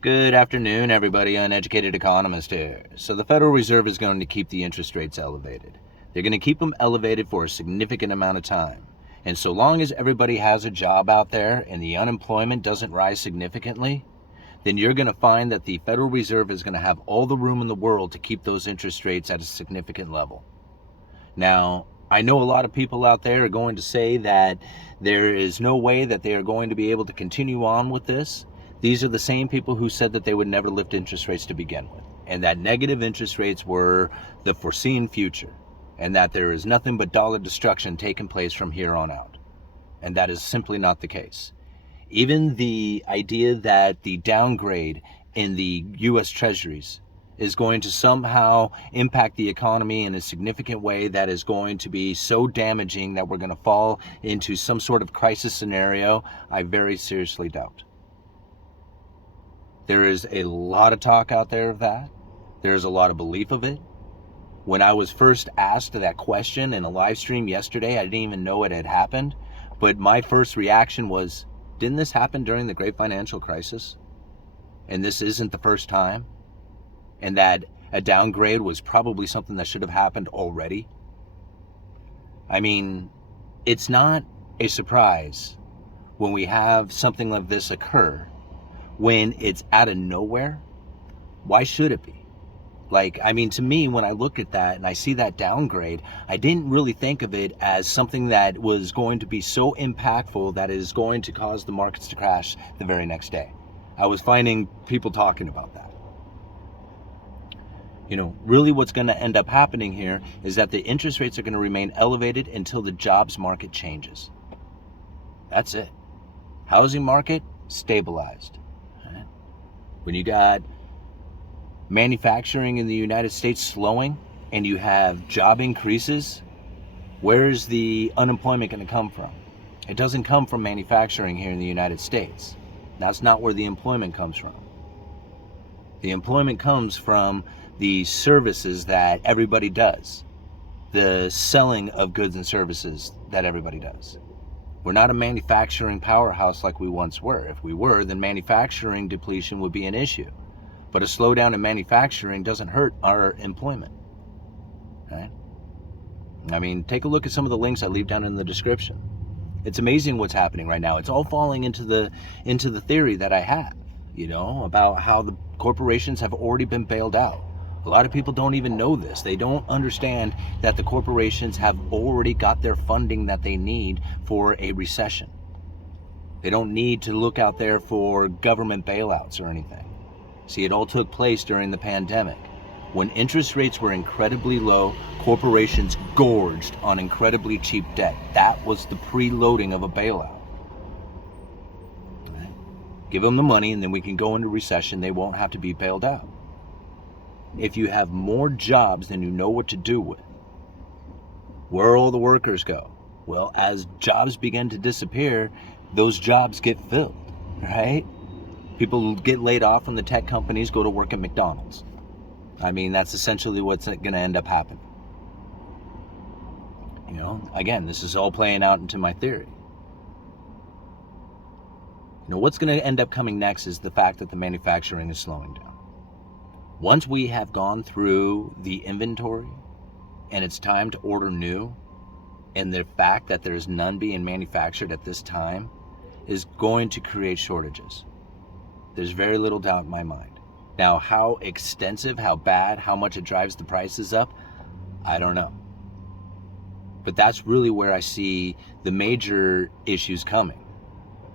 Good afternoon, everybody. Uneducated Economist here. So the Federal Reserve is going to keep the interest rates elevated. They're going to keep them elevated for a significant amount of time. And so long as everybody has a job out there and the unemployment doesn't rise significantly, then you're going to find that the Federal Reserve is going to have all the room in the world to keep those interest rates at a significant level. Now, I know a lot of people out there are going to say that there is no way that they are going to be able to continue on with this. These are the same people who said that they would never lift interest rates to begin with, and that negative interest rates were the foreseen future, and that there is nothing but dollar destruction taking place from here on out. And that is simply not the case. Even the idea that the downgrade in the U.S. Treasuries is going to somehow impact the economy in a significant way that is going to be so damaging that we're going to fall into some sort of crisis scenario, I very seriously doubt. There is a lot of talk out there of that. There's a lot of belief of it. When I was first asked that question in a live stream yesterday, I didn't even know it had happened. But my first reaction was, didn't this happen during the Great Financial Crisis? And this isn't the first time? And that a downgrade was probably something that should have happened already? I mean, it's not a surprise when we have something like this occur, when it's out of nowhere. Why should it be? To me, when I look at that and I see that downgrade, I didn't really think of it as something that was going to be so impactful that it is going to cause the markets to crash the very next day. I was finding people talking about that. Really what's going to end up happening here is that the interest rates are going to remain elevated until the jobs market changes. That's it. Housing market stabilized. Right? When you got manufacturing in the United States slowing and you have job increases, where is the unemployment going to come from? It doesn't come from manufacturing here in the United States. That's not where the employment comes from. The employment comes from the services that everybody does, the selling of goods and services that everybody does. We're not a manufacturing powerhouse like we once were. If we were, then manufacturing depletion would be an issue. But a slowdown in manufacturing doesn't hurt our employment. Right? Take a look at some of the links I leave down in the description. It's amazing what's happening right now. It's all falling into the theory that I have, about how the corporations have already been bailed out. A lot of people don't even know this. They don't understand that the corporations have already got their funding that they need for a recession. They don't need to look out there for government bailouts or anything. See, it all took place during the pandemic. When interest rates were incredibly low, corporations gorged on incredibly cheap debt. That was the preloading of a bailout. Right? Give them the money and then we can go into recession. They won't have to be bailed out. If you have more jobs than you know what to do with, where all the workers go? Well, as jobs begin to disappear, those jobs get filled, right? People get laid off from the tech companies, go to work at McDonald's. That's essentially what's going to end up happening. Again, this is all playing out into my theory. What's going to end up coming next is the fact that the manufacturing is slowing down. Once we have gone through the inventory and it's time to order new, and the fact that there's none being manufactured at this time is going to create shortages. There's very little doubt in my mind. Now, how extensive, how bad, how much it drives the prices up, I don't know. But that's really where I see the major issues coming.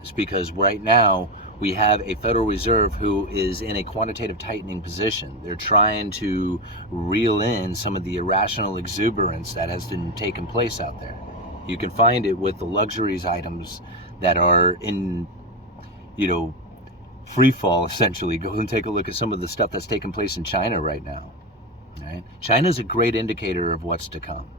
It's because right now we have a Federal Reserve who is in a quantitative tightening position. They're trying to reel in some of the irrational exuberance that has been taking place out there. You can find it with the luxuries items that are in, free fall, essentially. Go and take a look at some of the stuff that's taking place in China right now. Right? China's a great indicator of what's to come.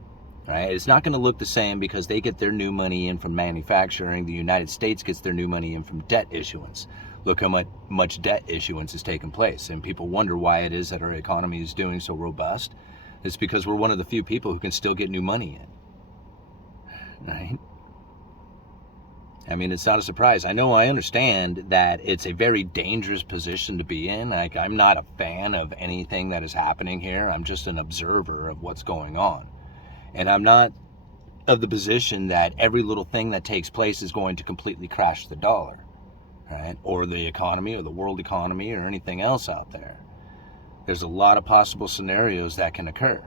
Right? It's not going to look the same because they get their new money in from manufacturing. The United States gets their new money in from debt issuance. Look how much debt issuance has taken place. And people wonder why it is that our economy is doing so robust. It's because we're one of the few people who can still get new money in. Right? I mean, it's not a surprise. I understand that it's a very dangerous position to be in. Like, I'm not a fan of anything that is happening here. I'm just an observer of what's going on. And I'm not of the position that every little thing that takes place is going to completely crash the dollar, right? Or the economy or the world economy or anything else out there. There's a lot of possible scenarios that can occur.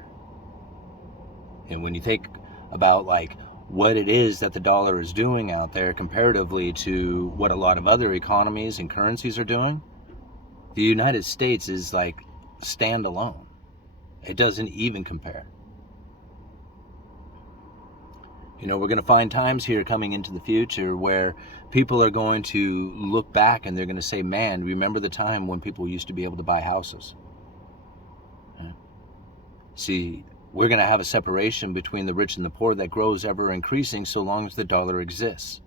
And when you think about like what it is that the dollar is doing out there comparatively to what a lot of other economies and currencies are doing, the United States is like standalone. It doesn't even compare. You know, we're going to find times here coming into the future where people are going to look back and they're going to say, man, remember the time when people used to be able to buy houses? Yeah. See, we're going to have a separation between the rich and the poor that grows ever increasing so long as the dollar exists.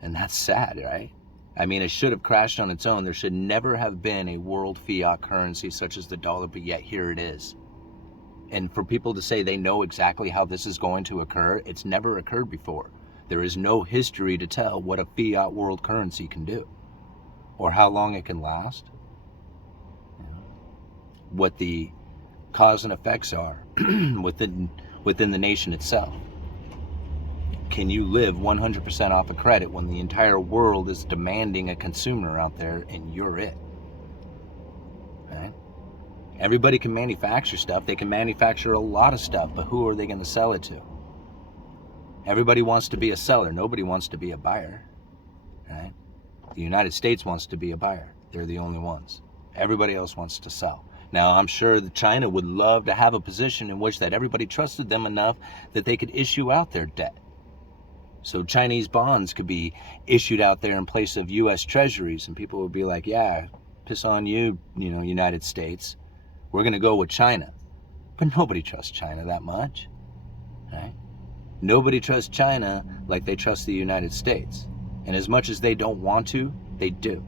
And that's sad, right? I mean, it should have crashed on its own. There should never have been a world fiat currency such as the dollar, but yet here it is. And for people to say they know exactly how this is going to occur, it's never occurred before. There is no history to tell what a fiat world currency can do or how long it can last, what the cause and effects are within the nation itself. Can you live 100% off of credit when the entire world is demanding a consumer out there and you're it? Right? Everybody can manufacture stuff. They can manufacture a lot of stuff, but who are they going to sell it to? Everybody wants to be a seller. Nobody wants to be a buyer. Right? The United States wants to be a buyer. They're the only ones. Everybody else wants to sell. Now, I'm sure that China would love to have a position in which that everybody trusted them enough that they could issue out their debt. So Chinese bonds could be issued out there in place of U.S. treasuries, and people would be like, yeah, piss on you, United States. We're going to go with China. But nobody trusts China that much. Right? Nobody trusts China like they trust the United States. And as much as they don't want to, they do.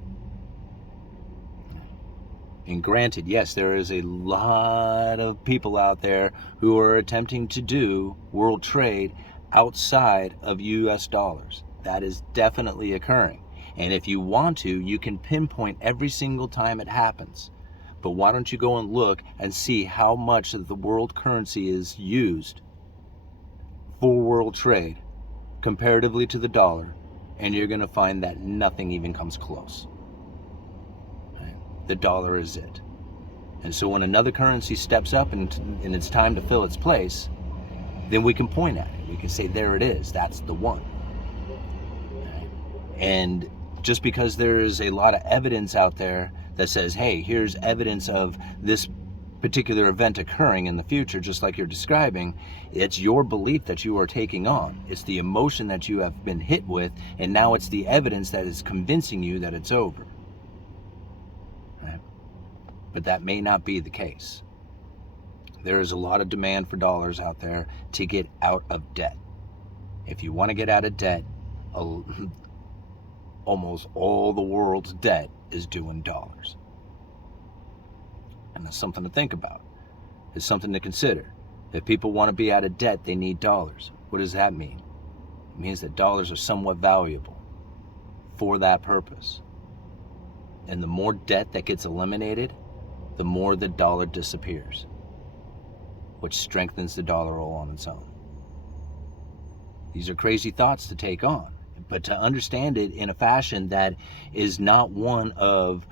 And granted, yes, there is a lot of people out there who are attempting to do world trade outside of US dollars. That is definitely occurring. And if you want to, you can pinpoint every single time it happens. But why don't you go and look and see how much of the world currency is used for world trade comparatively to the dollar, and you're going to find that nothing even comes close. The dollar is it. And so when another currency steps up and it's time to fill its place, then we can point at it. We can say, there it is. That's the one. And just because there is a lot of evidence out there that says, hey, here's evidence of this particular event occurring in the future, just like you're describing, it's your belief that you are taking on. It's the emotion that you have been hit with, and now it's the evidence that is convincing you that it's over. But that may not be the case. There is a lot of demand for dollars out there to get out of debt. If you want to get out of debt, almost all the world's debt is due in dollars. And that's something to think about. It's something to consider. If people want to be out of debt, they need dollars. What does that mean? It means that dollars are somewhat valuable for that purpose. And the more debt that gets eliminated, the more the dollar disappears, which strengthens the dollar roll on its own. These are crazy thoughts to take on, but to understand it in a fashion that is not one of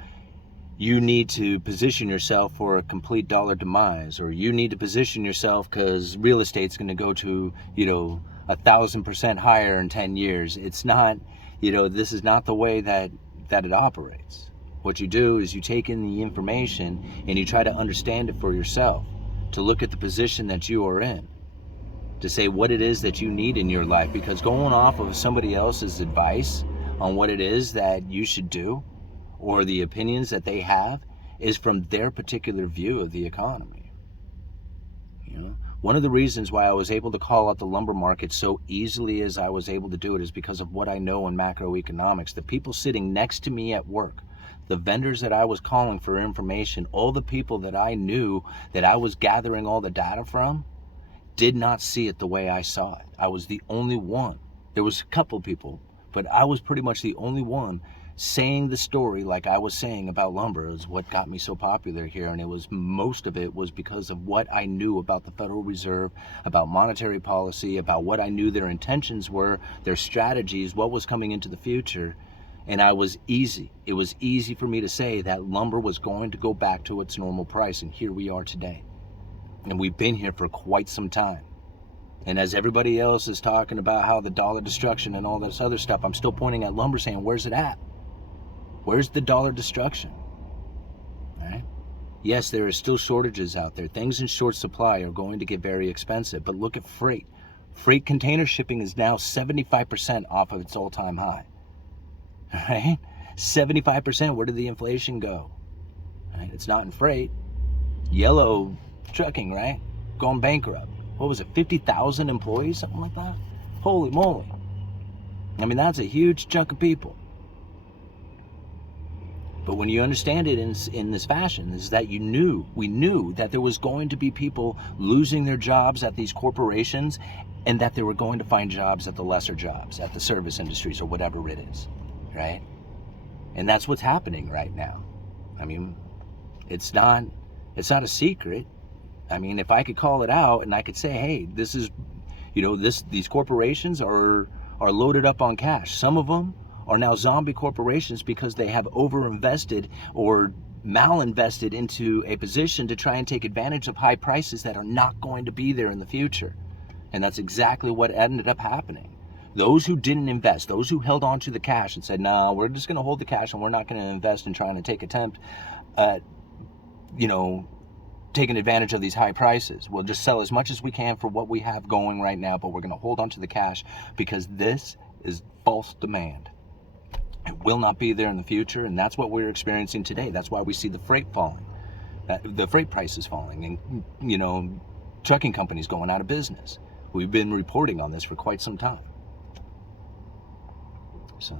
you need to position yourself for a complete dollar demise, or you need to position yourself because real estate's going to go to, 1,000% higher in 10 years. It's not, this is not the way that it operates. What you do is you take in the information and you try to understand it for yourself, to look at the position that you are in, to say what it is that you need in your life, because going off of somebody else's advice on what it is that you should do or the opinions that they have is from their particular view of the economy. One of the reasons why I was able to call out the lumber market so easily as I was able to do it is because of what I know in macroeconomics. The people sitting next to me at work, the vendors that I was calling for information, all the people that I knew that I was gathering all the data from, did not see it the way I saw it. I was the only one There was a couple people, but I was pretty much the only one saying the story like I was saying about lumber is what got me so popular here. And most of it was because of what I knew about the Federal Reserve, about monetary policy, about what I knew their intentions were, their strategies, what was coming into the future. And it was easy for me to say that lumber was going to go back to its normal price. And here we are today. And we've been here for quite some time. And as everybody else is talking about how the dollar destruction and all this other stuff, I'm still pointing at lumber saying, where's it at? Where's the dollar destruction? Right? Yes, there are still shortages out there. Things in short supply are going to get very expensive. But look at freight. Freight container shipping is now 75% off of its all-time high. Right? 75%. Where did the inflation go? Right? It's not in freight. Yellow trucking, right? Going bankrupt. What was it? 50,000 employees, something like that? Holy moly. I mean, that's a huge chunk of people. But when you understand it in this fashion, is that we knew that there was going to be people losing their jobs at these corporations, and that they were going to find jobs at the lesser jobs, at the service industries or whatever it is, right? And that's what's happening right now. I mean, it's not a secret. I mean, if I could call it out and I could say, hey, this is, these corporations are loaded up on cash. Some of them are now zombie corporations because they have overinvested or malinvested into a position to try and take advantage of high prices that are not going to be there in the future. And that's exactly what ended up happening. Those who didn't invest, those who held on to the cash and said, no, we're just going to hold the cash and we're not going to invest in trying to take attempt at, taking advantage of these high prices. We'll just sell as much as we can for what we have going right now, but we're going to hold on to the cash because this is false demand. It will not be there in the future, and that's what we're experiencing today. That's why we see the freight falling, the freight prices falling, and trucking companies going out of business. We've been reporting on this for quite some time. So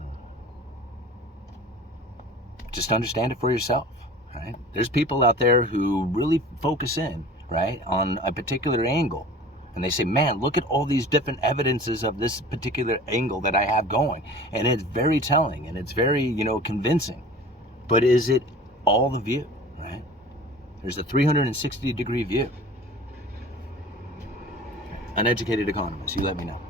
just understand it for yourself, right? There's people out there who really focus in, right, on a particular angle. And they say, man, look at all these different evidences of this particular angle that I have going. And it's very telling and it's very, convincing. But is it all the view, right? There's a 360-degree view. Uneducated Economist, you let me know.